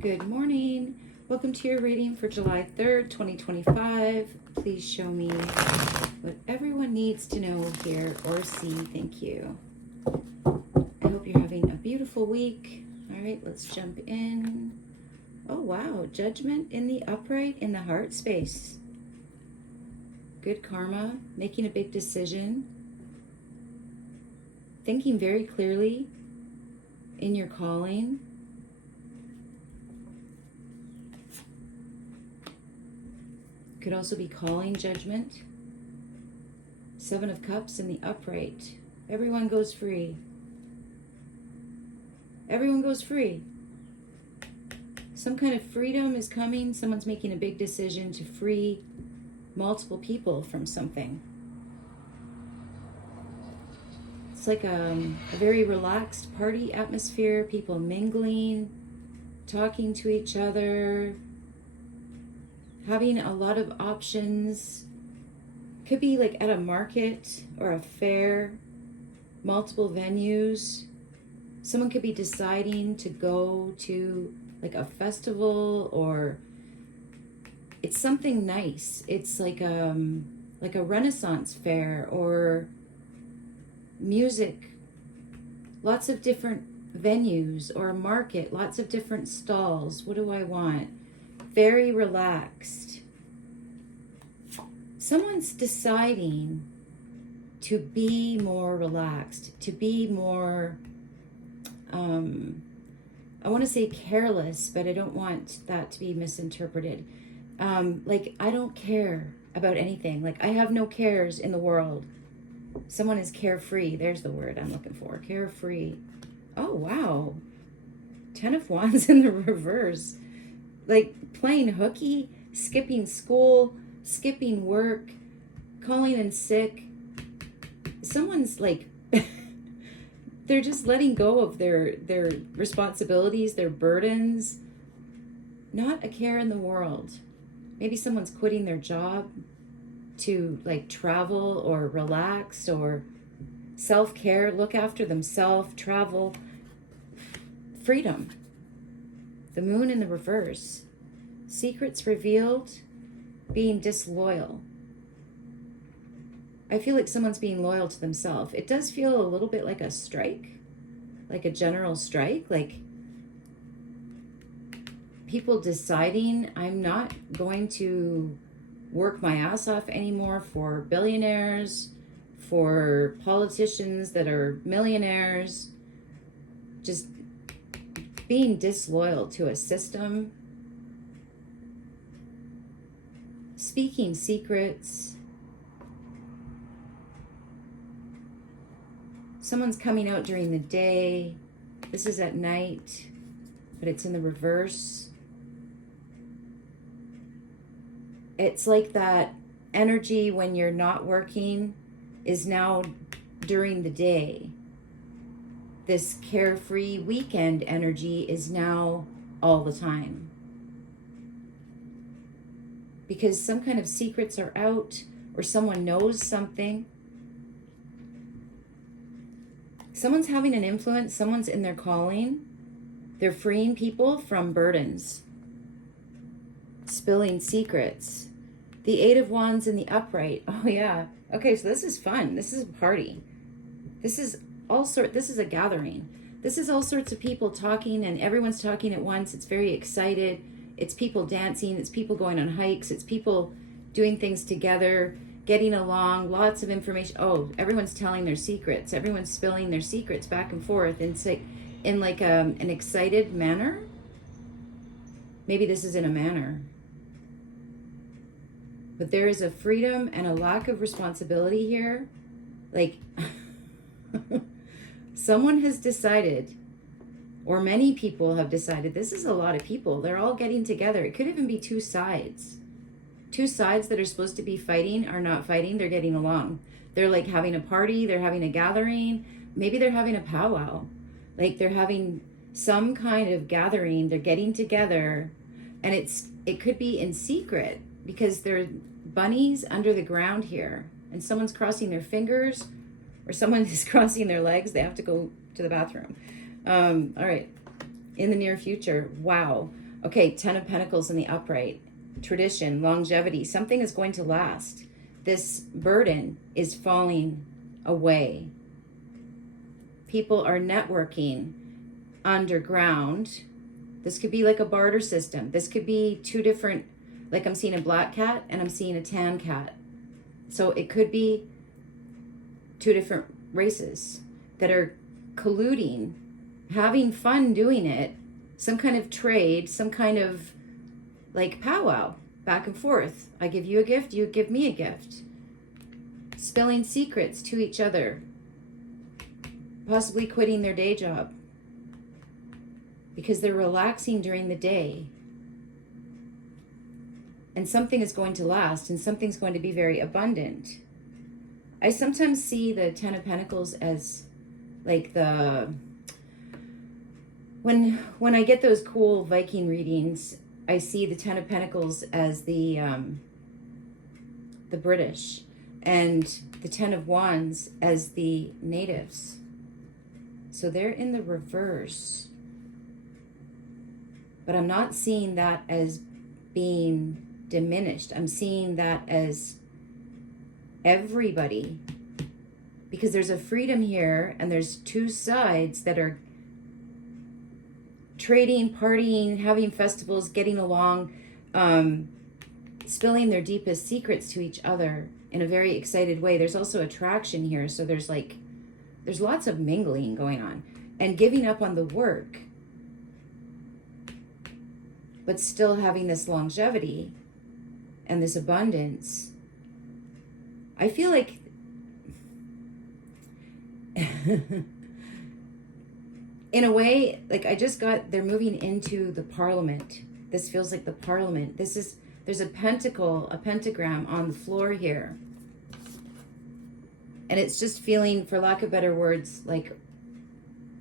Good morning. Welcome to your reading for July 3rd, 2025. Please show me what everyone needs to know, hear, or see. Thank you. I hope you're having a beautiful week. All right, let's jump in. Oh, wow. Judgment in the upright in the heart space. Good karma, making a big decision. Thinking very clearly in your calling. Could also be calling judgment. 7 of Cups in the upright. Everyone goes free. Everyone goes free. Some kind of freedom is coming. Someone's making a big decision to free multiple people from something. It's like a very relaxed party atmosphere. People mingling, talking to each other, having a lot of options. Could be like at a market or a fair, multiple venues. Someone could be deciding to go to like a festival, or it's something nice. It's like a Renaissance fair or music. Lots of different venues, or a market, lots of different stalls. What do I want? Very relaxed. Someone's deciding to be more relaxed, to be more, I want to say careless, but I don't want that to be misinterpreted. Like, I don't care about anything. Like, I have no cares in the world. Someone is carefree. There's the word I'm looking for. Carefree. Oh, wow. 10 of Wands in the reverse. Like playing hooky, skipping school, skipping work, calling in sick. Someone's like, they're just letting go of their responsibilities, their burdens. Not a care in the world. Maybe someone's quitting their job to like travel or relax or self-care, look after themselves, travel. Freedom. The moon in the reverse. Secrets revealed, being disloyal. I feel like someone's being loyal to themselves. It does feel a little bit like a strike, like a general strike, like people deciding, I'm not going to work my ass off anymore for billionaires, for politicians that are millionaires, just being disloyal to a system, speaking secrets. Someone's coming out during the day. This is at night, but it's in the reverse. It's like that energy when you're not working is now during the day. This carefree weekend energy is now all the time. Because some kind of secrets are out, or someone knows something. Someone's having an influence, someone's in their calling. They're freeing people from burdens. Spilling secrets. The 8 of Wands in the upright. Oh yeah. Okay, so this is fun. This is a party. This is a gathering. This is all sorts of people talking, and everyone's talking at once. It's very excited. It's people dancing. It's people going on hikes. It's people doing things together, getting along, lots of information. Oh, everyone's telling their secrets. Everyone's spilling their secrets back and forth in an excited manner. Maybe this is in a manner. But there is a freedom and a lack of responsibility here. Like, someone has decided, or many people have decided, this is a lot of people. They're all getting together. It could even be two sides. Two sides that are supposed to be fighting are not fighting. They're getting along. They're like having a party. They're having a gathering. Maybe they're having a powwow. Like they're having some kind of gathering. They're getting together. And it could be in secret because there are bunnies under the ground here. And someone's crossing their fingers, or someone is crossing their legs. They have to go to the bathroom. All right. In the near future. Wow. Okay, Ten of Pentacles in the upright. Tradition, longevity, something is going to last. This burden is falling away. People are networking underground. This could be like a barter system. This could be two different, like I'm seeing a black cat and I'm seeing a tan cat. So it could be two different races that are colluding, having fun doing it, some kind of trade, some kind of like powwow, back and forth. I give you a gift, you give me a gift. Spilling secrets to each other. Possibly quitting their day job because they're relaxing during the day. And something is going to last, and something's going to be very abundant. I sometimes see the Ten of Pentacles as like the... When I get those cool Viking readings, I see the Ten of Pentacles as the British, and the Ten of Wands as the natives. So they're in the reverse. But I'm not seeing that as being diminished. I'm seeing that as everybody, because there's a freedom here and there's two sides that are trading, partying, having festivals, getting along, spilling their deepest secrets to each other in a very excited way. There's also attraction here, so there's lots of mingling going on and giving up on the work, but still having this longevity and this abundance. I feel like in a way, like they're moving into the Parliament. This feels like the Parliament. There's a pentacle, a pentagram on the floor here. And it's just feeling, for lack of better words, like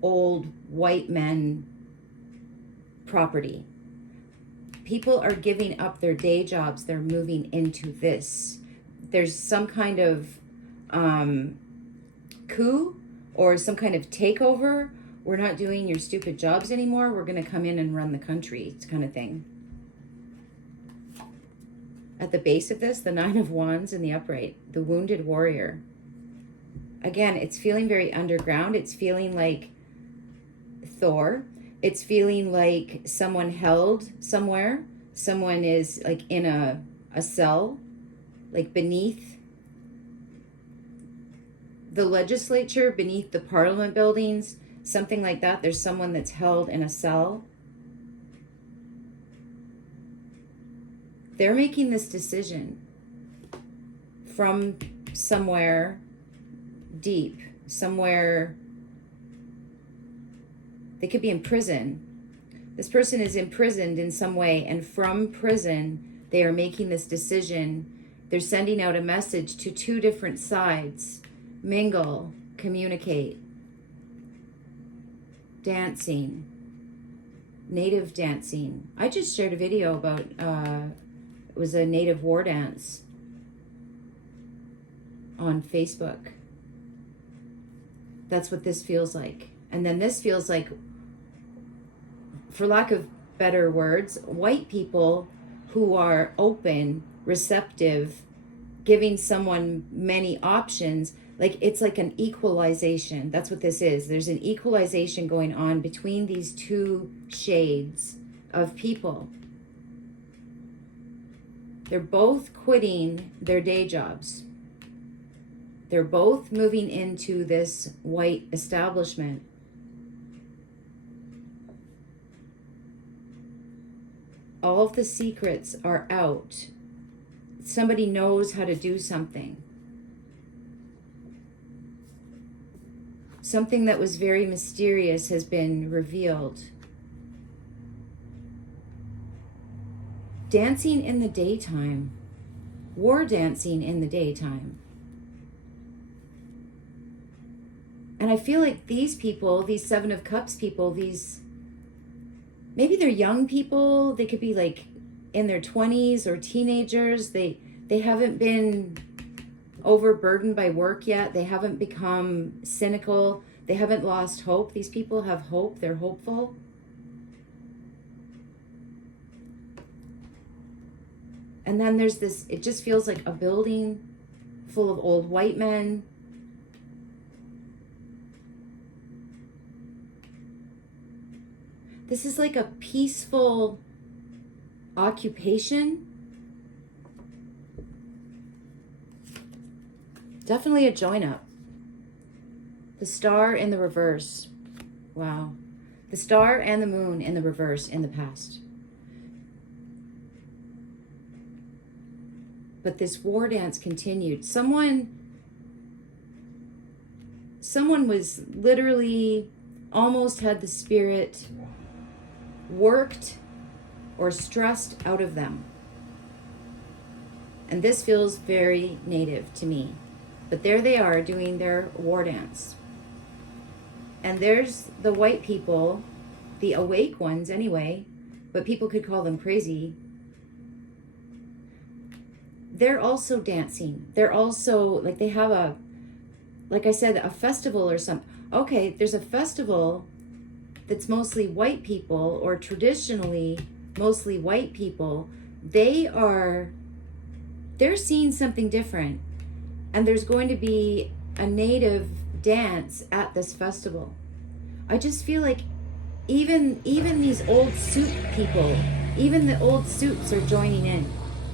old white men property. People are giving up their day jobs. They're moving into this. There's some kind of coup or some kind of takeover. We're not doing your stupid jobs anymore. We're going to come in and run the country, kind of thing. At the base of this, the Nine of Wands in the upright, the wounded warrior. Again, it's feeling very underground. It's feeling like Thor. It's feeling like someone held somewhere. Someone is like in a cell, like beneath the legislature, beneath the Parliament buildings, something like that. There's someone that's held in a cell. They're making this decision from somewhere deep, somewhere. They could be in prison. This person is imprisoned in some way, and from prison, they are making this decision. They're sending out a message to two different sides. Mingle, communicate. Dancing, native dancing. I just shared a video about, it was a native war dance on Facebook. That's what this feels like. And then this feels like, for lack of better words, white people who are open, receptive, giving someone many options. Like it's like an equalization. That's what this is. There's an equalization going on between these two shades of people. They're both quitting their day jobs. They're both moving into this white establishment. All of the secrets are out. Somebody knows how to do something. Something that was very mysterious has been revealed. Dancing in the daytime. War dancing in the daytime. And I feel like these people, these Seven of Cups people, maybe they're young people. They could be like in their 20s or teenagers. They haven't been overburdened by work yet. They haven't become cynical. They haven't lost hope. These people have hope. They're hopeful. And then there's this, it just feels like a building full of old white men. This is like a peaceful occupation. Definitely a join up. The star in the reverse. Wow. The star and the moon in the reverse in the past. But this war dance continued. Someone was literally almost had the spirit worked or stressed out of them. And this feels very native to me. But there they are doing their war dance. And there's the white people, the awake ones anyway, but people could call them crazy. They're also dancing. They're also, like, they have a, like I said, a festival or something. Okay, there's a festival that's mostly white people, or traditionally mostly white people. They're seeing something different. And there's going to be a native dance at this festival. I just feel like even these old suit people, even the old suits are joining in,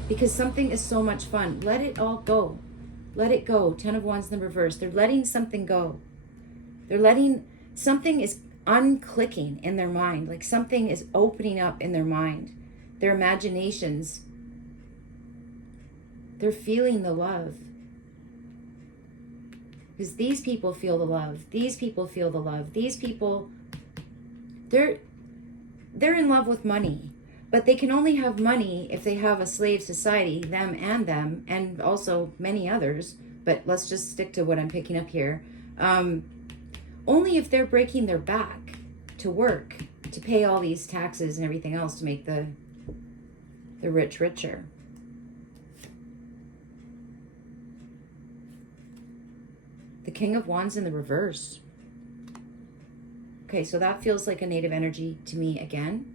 because something is so much fun. Let it all go. Let it go. 10 of Wands in the reverse. They're letting something go. They're letting, something is unclicking in their mind. Like something is opening up in their mind. Their imaginations. They're feeling the love. Because these people feel the love. These people feel the love. These people, they're in love with money. But they can only have money if they have a slave society, them, and also many others. But let's just stick to what I'm picking up here. Only if they're breaking their back to work, to pay all these taxes and everything else to make the rich richer. The King of Wands in the reverse. Okay, so that feels like a native energy to me again.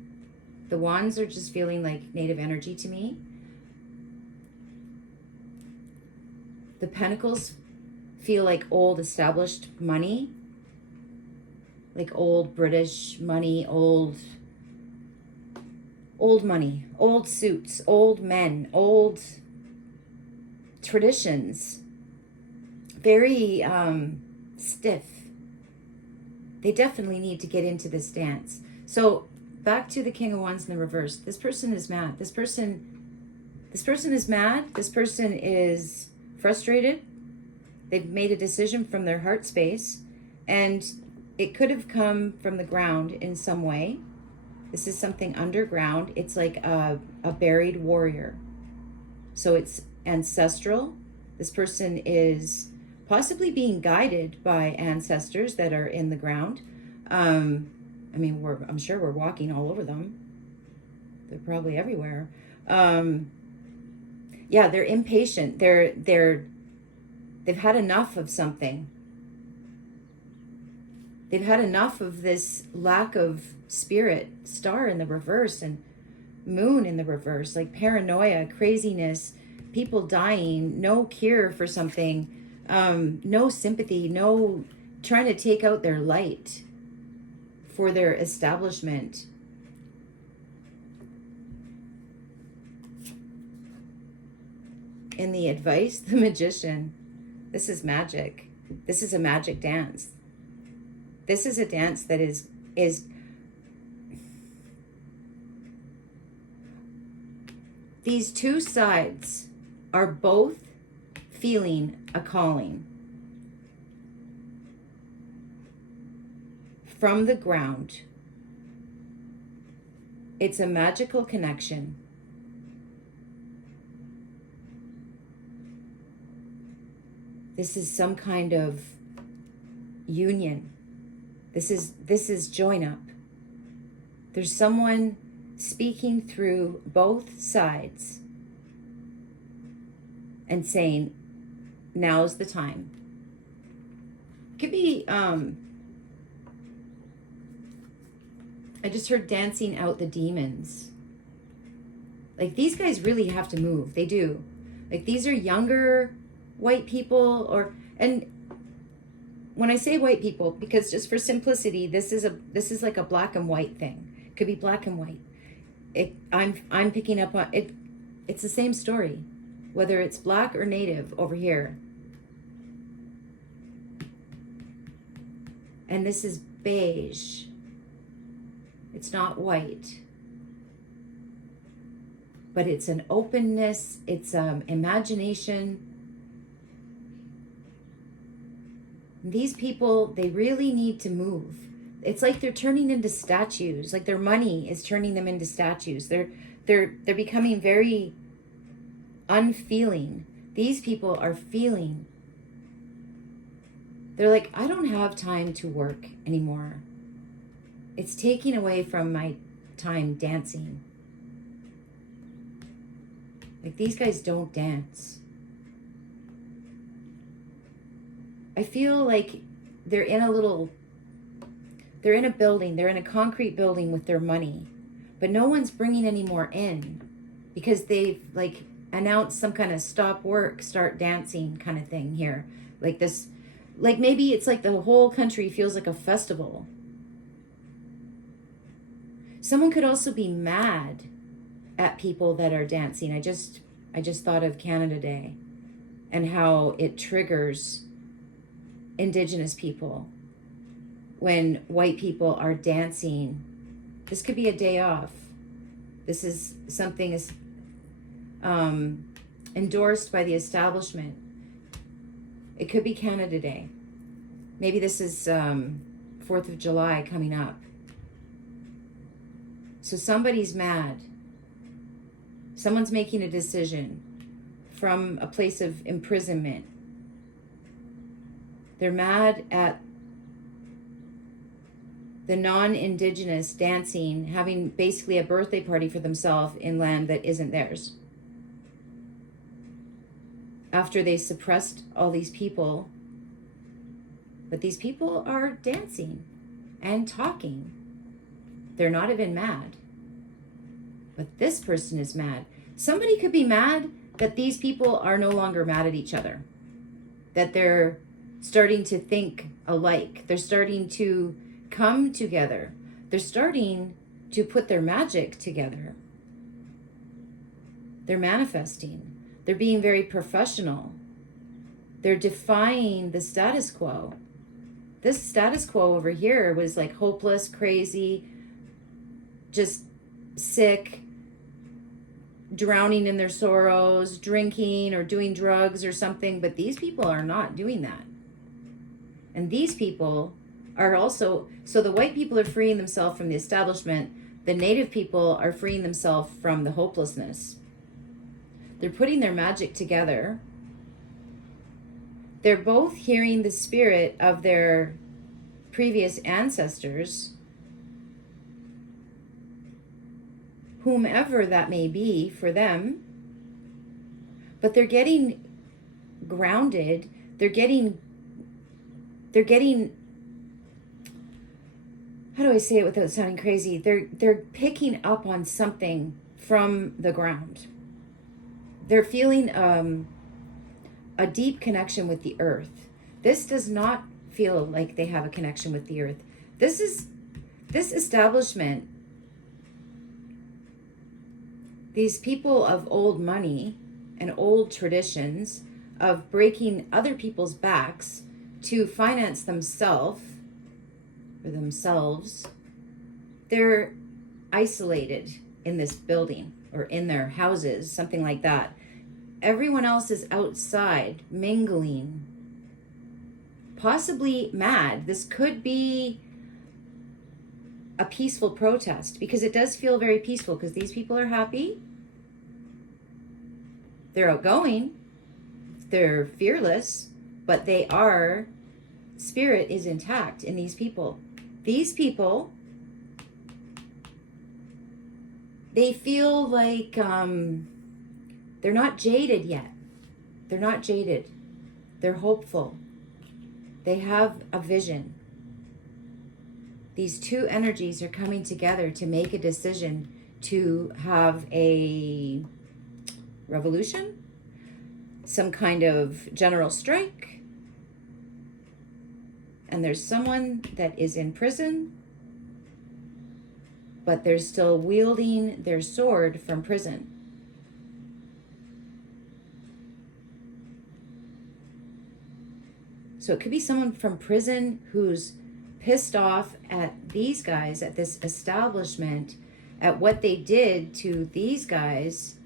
The Wands are just feeling like native energy to me. The Pentacles feel like old established money. Like old British money, old money, old suits, old men, old traditions. Very stiff. They definitely need to get into this dance. So back to the King of Wands in the reverse. This person is mad. This person is mad. This person is frustrated. They've made a decision from their heart space, and it could have come from the ground in some way. This is something underground. It's like a buried warrior. So it's ancestral. This person is possibly being guided by ancestors that are in the ground. I mean, I'm sure we're walking all over them. They're probably everywhere. Yeah, they're impatient. They've had enough of something. They've had enough of this lack of spirit. Star in the reverse and moon in the reverse, like paranoia, craziness, people dying, no cure for something, no sympathy, no trying to take out their light for their establishment. In the advice, the Magician. This is magic. This is a magic dance. This is a dance that is these two sides are both feeling a calling from the ground. It's a magical connection. This is some kind of union. This is join up. There's someone speaking through both sides and saying, now's the time. Could be, I just heard dancing out the demons. Like, these guys really have to move. They do. Like, these are younger white people, and when I say white people, because just for simplicity, this is like a black and white thing. It could be black and white. I'm picking up on it. It's the same story, whether it's black or native over here. And this is beige. It's not white. But it's an openness, it's imagination. These people, they really need to move. It's like they're turning into statues. Like, their money is turning them into statues. They're becoming very unfeeling. These people are feeling. They're like, I don't have time to work anymore. It's taking away from my time dancing. Like, these guys don't dance. I feel like they're in a building, they're in a concrete building with their money, but no one's bringing any more in because they've like announced some kind of stop work, start dancing kind of thing here. Like this, like maybe it's like the whole country feels like a festival. Someone could also be mad at people that are dancing. I just thought of Canada Day and how it triggers Indigenous people when white people are dancing. This could be a day off. This is something is endorsed by the establishment. It could be Canada Day. Maybe this is 4th of July coming up. So somebody's mad. Someone's making a decision from a place of imprisonment. They're mad at the non-Indigenous dancing, having basically a birthday party for themselves in land that isn't theirs. After they suppressed all these people, but these people are dancing and talking. They're not even mad. But this person is mad. Somebody could be mad that these people are no longer mad at each other. That they're starting to think alike. They're starting to come together. They're starting to put their magic together. They're manifesting. They're being very professional. They're defying the status quo. This status quo over here was like hopeless, crazy, just sick, drowning in their sorrows, drinking or doing drugs or something. But these people are not doing that. And these people are also, so the white people are freeing themselves from the establishment. The native people are freeing themselves from the hopelessness. They're putting their magic together. They're both hearing the spirit of their previous ancestors, whomever that may be for them. But they're getting grounded. They're getting, how do I say it without sounding crazy? They're picking up on something from the ground. They're feeling a deep connection with the earth. This does not feel like they have a connection with the earth. This establishment, these people of old money and old traditions of breaking other people's backs to finance themselves, they're isolated in this building or in their houses, something like that. Everyone else is outside, mingling, possibly mad. This could be a peaceful protest because it does feel very peaceful because these people are happy. They're outgoing. They're fearless, but they are, spirit is intact in these people. These people, they feel like they're not jaded yet. They're not jaded. They're hopeful. They have a vision. These two energies are coming together to make a decision to have a revolution, some kind of general strike, and there's someone that is in prison, but they're still wielding their sword from prison. So it could be someone from prison who's pissed off at these guys, at this establishment, at what they did to these guys.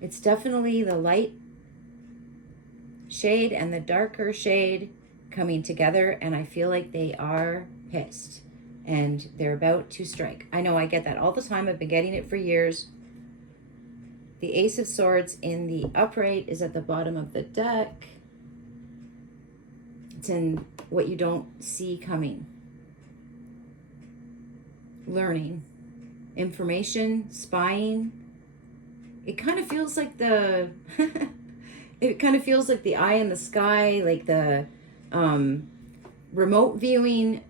It's definitely the light shade and the darker shade coming together, and I feel like they are pissed and they're about to strike. I know I get that all the time. I've been getting it for years. The Ace of Swords in the upright is at the bottom of the deck. It's in what you don't see coming. Learning, information, spying. It kind of feels like the it kind of feels like the eye in the sky, like the remote viewing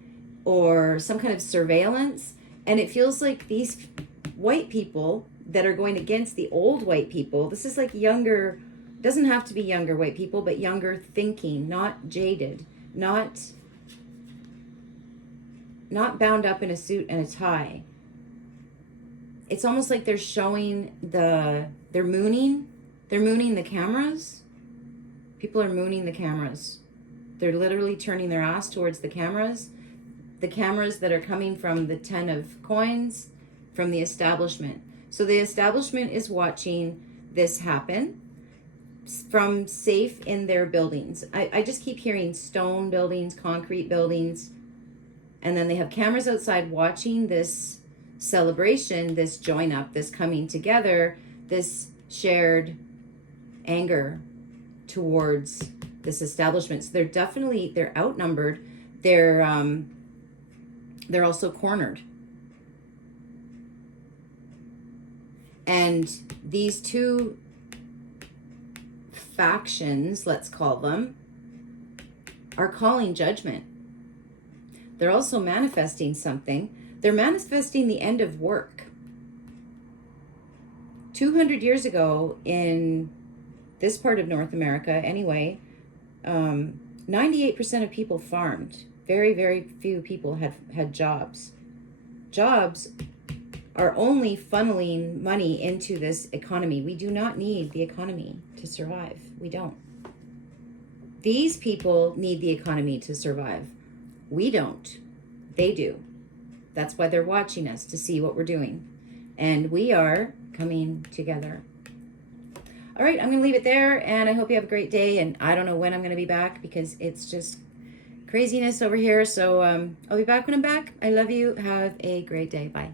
or some kind of surveillance. And it feels like these white people that are going against the old white people. This is like younger, doesn't have to be younger white people, but younger thinking, not jaded, not bound up in a suit and a tie. It's almost like they're showing they're mooning the cameras. People are mooning the cameras. They're literally turning their ass towards the cameras that are coming from the 10 of coins, from the establishment. So the establishment is watching this happen from safe in their buildings. I just keep hearing stone buildings, concrete buildings, and then they have cameras outside watching this celebration, this join up, this coming together, this shared anger towards this establishment. So they're outnumbered. They're also cornered. And these two factions, let's call them, are calling judgment. They're also manifesting something. They're manifesting the end of work. 200 years ago in this part of North America, anyway, 98% of people farmed. Very, very few people had jobs. Jobs are only funneling money into this economy. We do not need the economy to survive. We don't. These people need the economy to survive. We don't. They do. That's why they're watching us, to see what we're doing. And we are coming together. All right, I'm going to leave it there, and I hope you have a great day. And I don't know when I'm going to be back because it's just craziness over here. So I'll be back when I'm back. I love you. Have a great day. Bye.